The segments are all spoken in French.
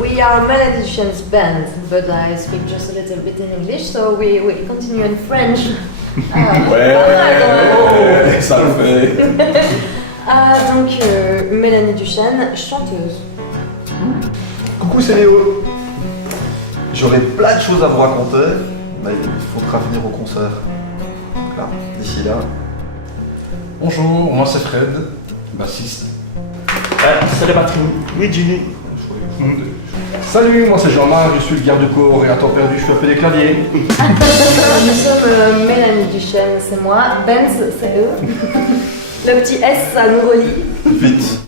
we are Melody Duchesne's band, but I speak just a little bit in English, so we continue in French. Ouais, ça le fait. Donc, Mélanie Duchesne, chanteuse. Coucou, c'est Léo. J'aurais plein de choses à vous raconter, mais il faudra venir au concert. Là, d'ici là. Bonjour, moi c'est Fred, bassiste. C'est la batterie. Oui, Jimmy. Salut, moi c'est Jean-Marc, je suis le garde-corps et à temps perdu, je fais un peu des claviers. Nous sommes Mélanie Duchesne, c'est moi. Benz, c'est eux. Le petit S, ça nous relie. Vite.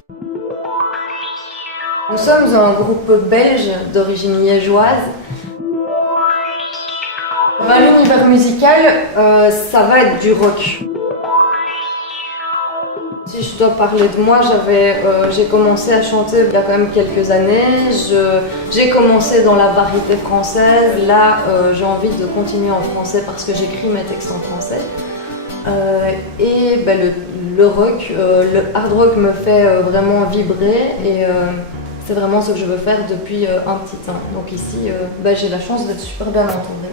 Nous sommes un groupe belge d'origine liégeoise. L'univers musical, ça va être du rock. Si je dois parler de moi, j'ai commencé à chanter il y a quand même quelques années. J'ai commencé dans la variété française. Là, j'ai envie de continuer en français parce que j'écris mes textes en français. Le rock, le hard rock me fait vraiment vibrer et c'est vraiment ce que je veux faire depuis un petit temps. Donc ici, j'ai la chance d'être super bien entourée.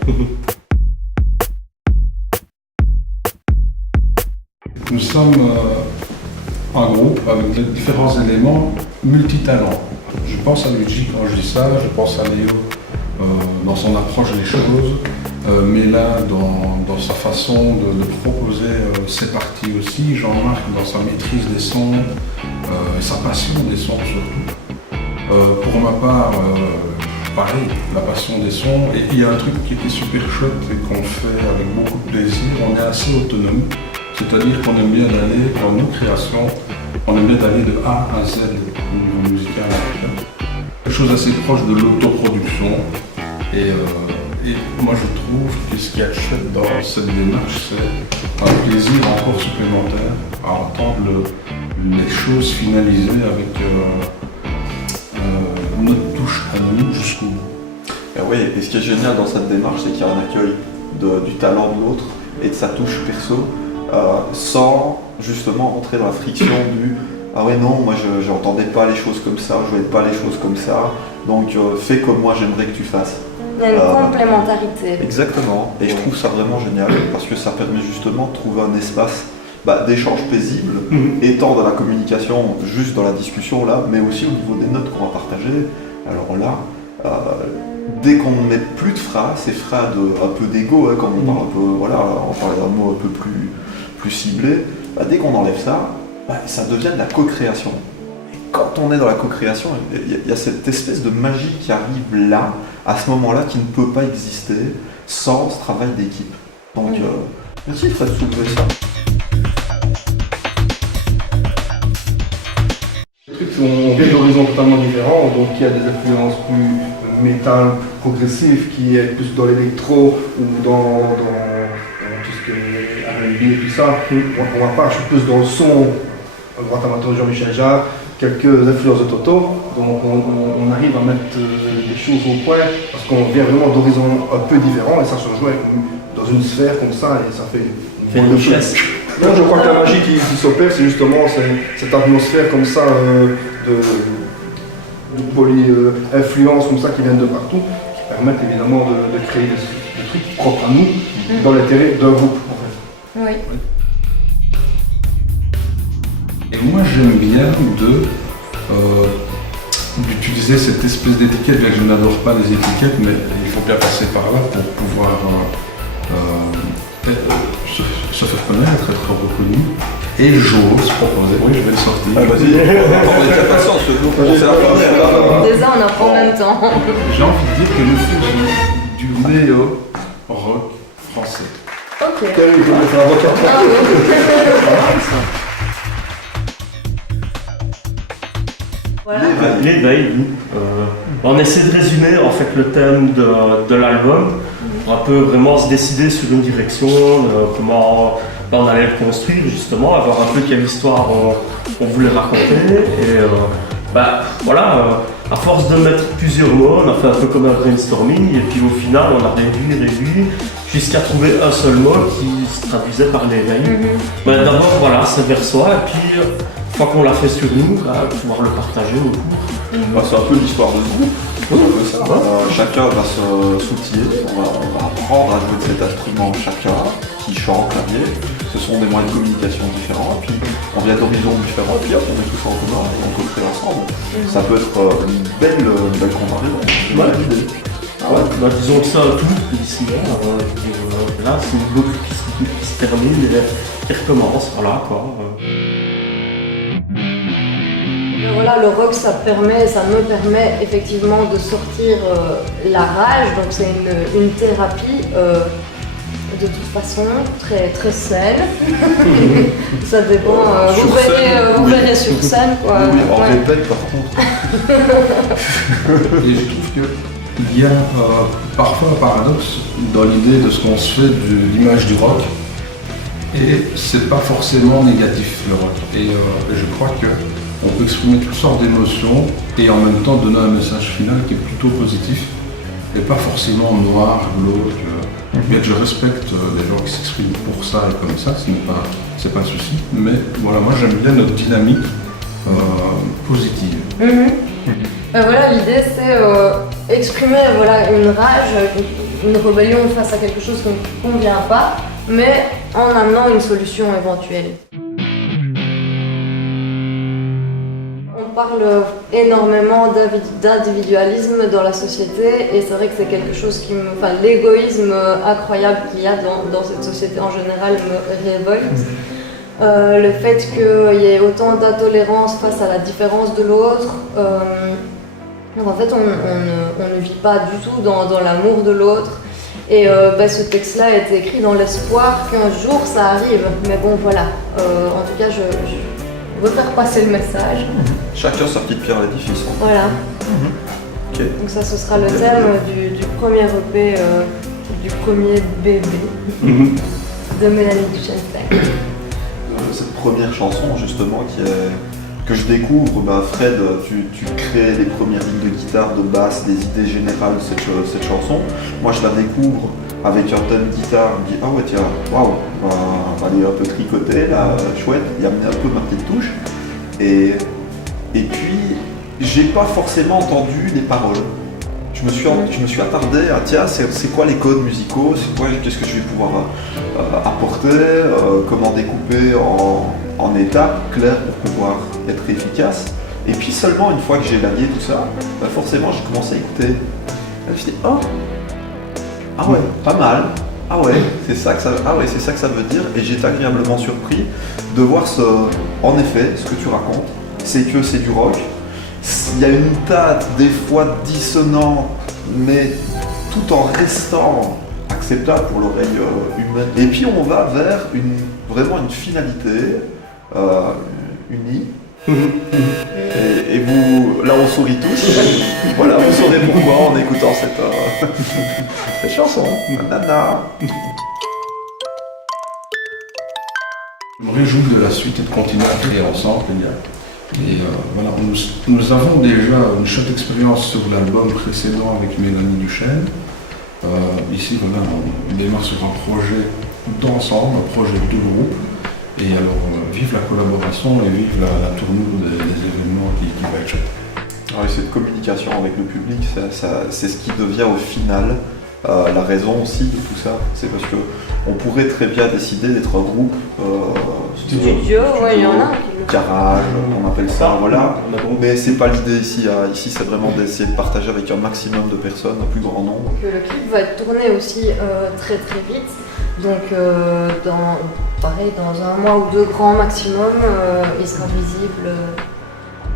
Nous sommes un groupe avec différents éléments multitalents. Je pense à Luigi quand je dis ça, je pense à Léo dans son approche des choses, mais là dans sa façon de proposer ses parties aussi, Jean-Marc dans sa maîtrise des sons et sa passion des sons surtout. Pour ma part, pareil, la passion des sons, et il y a un truc qui est super chouette et qu'on fait avec beaucoup de plaisir, on est assez autonome. C'est-à-dire qu'on aime bien aller, dans nos créations, on aime bien aller de A à Z au niveau musical. Quelque chose assez proche de l'autoproduction. Et moi je trouve que ce qui est chouette dans cette démarche, c'est un plaisir encore supplémentaire à entendre les choses finalisées avec notre touche à nous jusqu'au bout. Oui, et ce qui est génial dans cette démarche, c'est qu'il y a un accueil du talent de l'autre et de sa touche perso. Sans justement entrer dans la friction du « Ah ouais non, moi je n'entendais pas les choses comme ça, je voyais pas les choses comme ça, donc fais comme moi j'aimerais que tu fasses. » Il y a une complémentarité. Exactement, et je trouve ça vraiment génial parce que ça permet justement de trouver un espace d'échange paisible, étant dans la communication, juste dans la discussion là, mais aussi au niveau des notes qu'on va partager. Alors là, dès qu'on ne met plus de phrases, ces phrases un peu d'ego, hein, comme on parle un peu, voilà, on parle d'un mot un peu plus ciblé, dès qu'on enlève ça, ça devient de la co-création. Et quand on est dans la co-création, il y a cette espèce de magie qui arrive là, à ce moment-là, qui ne peut pas exister sans ce travail d'équipe. Donc, merci Fred de soulever ça. On vient d'horizons totalement différents, donc il y a des influences plus métal, progressif, qui est plus dans l'électro ou dans tout ce qui est R&B et tout ça. Pour ma part, je suis plus dans le son, grand amateur de Jean-Michel Jarre, quelques influences de Toto, donc on arrive à mettre des choses au point, parce qu'on vient vraiment d'horizons un peu différents, et ça se rejoint dans une sphère comme ça, et ça fait une chaise. Non, je crois que la magie qui s'opère, c'est justement cette atmosphère comme ça de poly-influences comme ça qui viennent de partout, qui permettent évidemment de créer des trucs propres à nous, dans l'intérêt d'un groupe en fait. Oui. Et moi j'aime bien d'utiliser cette espèce d'étiquette, bien que je n'adore pas les étiquettes, mais il faut bien passer par là pour pouvoir se faire connaître, être reconnu. Et j'ose proposer, oui je vais le sortir. Vas-y, on est déjà patient, c'est la première. Déjà on apprend en même temps. J'ai envie de dire que nous faisons du néo-rock français. Ok. Oui, je vais faire un retour. Voilà. L'éveil, on essaie de résumer en fait le thème de l'album, pour un peu vraiment se décider sur une direction, comment on allait le construire justement, avoir un peu quelle histoire on voulait raconter. Et voilà, à force de mettre plusieurs mots, on a fait un peu comme un brainstorming, et puis au final on a réduit, jusqu'à trouver un seul mot qui se traduisait par l'éveil. D'abord voilà, c'est vers soi, et puis une fois qu'on l'a fait sur nous, pouvoir le partager autour. C'est un peu l'histoire de ce groupe. C'est un peu ça. Chacun va s'outiller, on va apprendre à jouer de cet instrument chacun, qui chante, clavier. Ce sont des moyens de communication différents, puis on vient d'horizons différents, puis hop, on met tout ça en commun et on co-crée ensemble. Ça peut être une belle comparaison, une bonne idée. Bah, disons que ça tout ici, là c'est une boucle qui se termine et qui recommence, voilà quoi. Voilà, le rock, ça me permet effectivement de sortir la rage, donc c'est une thérapie de toute façon très, très saine. Ça dépend, vous verrez sur scène. Quoi. Oui, en répète par contre. Et je trouve qu'il y a parfois un paradoxe dans l'idée de ce qu'on se fait de l'image du rock. Et c'est pas forcément négatif le rock. Et je crois qu'on peut exprimer toutes sortes d'émotions et en même temps donner un message final qui est plutôt positif et pas forcément noir, glauque. Bien que je respecte les gens qui s'expriment pour ça et comme ça, c'est pas un souci. Mais voilà, moi j'aime bien notre dynamique positive. Voilà, l'idée c'est exprimer une rage, une rébellion face à quelque chose qui ne convient pas, mais en amenant une solution éventuelle. On parle énormément d'individualisme dans la société et c'est vrai que c'est quelque chose l'égoïsme incroyable qu'il y a dans cette société en général me révolte. Le fait qu'il y ait autant d'intolérance face à la différence de l'autre. En fait, on ne vit pas du tout dans l'amour de l'autre. Et ce texte-là a été écrit dans l'espoir qu'un jour ça arrive. Mais bon, voilà. En tout cas, je veux faire passer le message. Chacun sa petite pierre à l'édifice. Voilà. Okay. Donc ça, ce sera le thème du premier EP, du premier bébé de Mélanie Duchesne. Cette première chanson, justement, que je découvre, Fred, tu crées les premières lignes de guitare, de basse, des idées générales de cette chanson. Moi, je la découvre avec un thème de guitare, je me dis, ah ouais, tiens, waouh, on va aller un peu tricoter, là, chouette, y amener un peu ma petite touche. Et puis, j'ai pas forcément entendu les paroles. Je me suis attardé à, tiens, c'est quoi les codes musicaux, qu'est-ce que je vais pouvoir apporter, comment découper en étapes claires pour pouvoir être efficace. Et puis seulement une fois que j'ai allié tout ça, forcément j'ai commencé à écouter. Je me suis dit, oh, ah ouais, pas mal. Ah ouais, c'est ça que ça veut dire. Et j'étais agréablement surpris de voir en effet, ce que tu racontes, c'est que c'est du rock. Il y a une tâte des fois dissonante, mais tout en restant acceptable pour l'oreille humaine. Et puis on va vers vraiment une finalité unie. Et vous, là on sourit tous. Voilà, vous saurez pourquoi en écoutant cette chanson. Nana. Je me réjouis de la suite et de continuer à créer ensemble. Et voilà, nous avons déjà une chouette expérience sur l'album précédent avec Mélanie Duchesne. Ici, voilà, on démarre sur un projet d'ensemble, un projet de groupe. Et alors, vive la collaboration et vive la tournure des événements qui va être chouette. Oui, cette communication avec le public, c'est ce qui devient au final la raison aussi de tout ça. C'est parce qu'on pourrait très bien décider d'être un groupe studio, ouais, il y en a. Garage, on appelle ça, voilà. Mais c'est pas l'idée ici. Ici, c'est vraiment d'essayer de partager avec un maximum de personnes, un plus grand nombre. Le clip va être tourné aussi très très vite. Donc, dans un mois ou deux grand maximum, il sera visible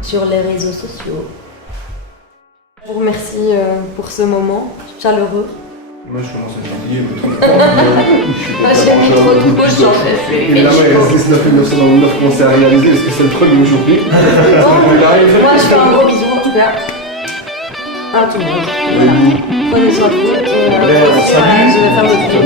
sur les réseaux sociaux. Je vous remercie pour ce moment chaleureux. Moi, je commence à fatiguer, mais trop J'ai mis trop de couches, j'en fais plus. Évidemment, il reste 1999 concerts à réaliser, parce que c'est le premier aujourd'hui. Moi, je fais un gros bisou en tout cas à tout le monde. Voilà. Prenez soin de vous et je vais faire le tour.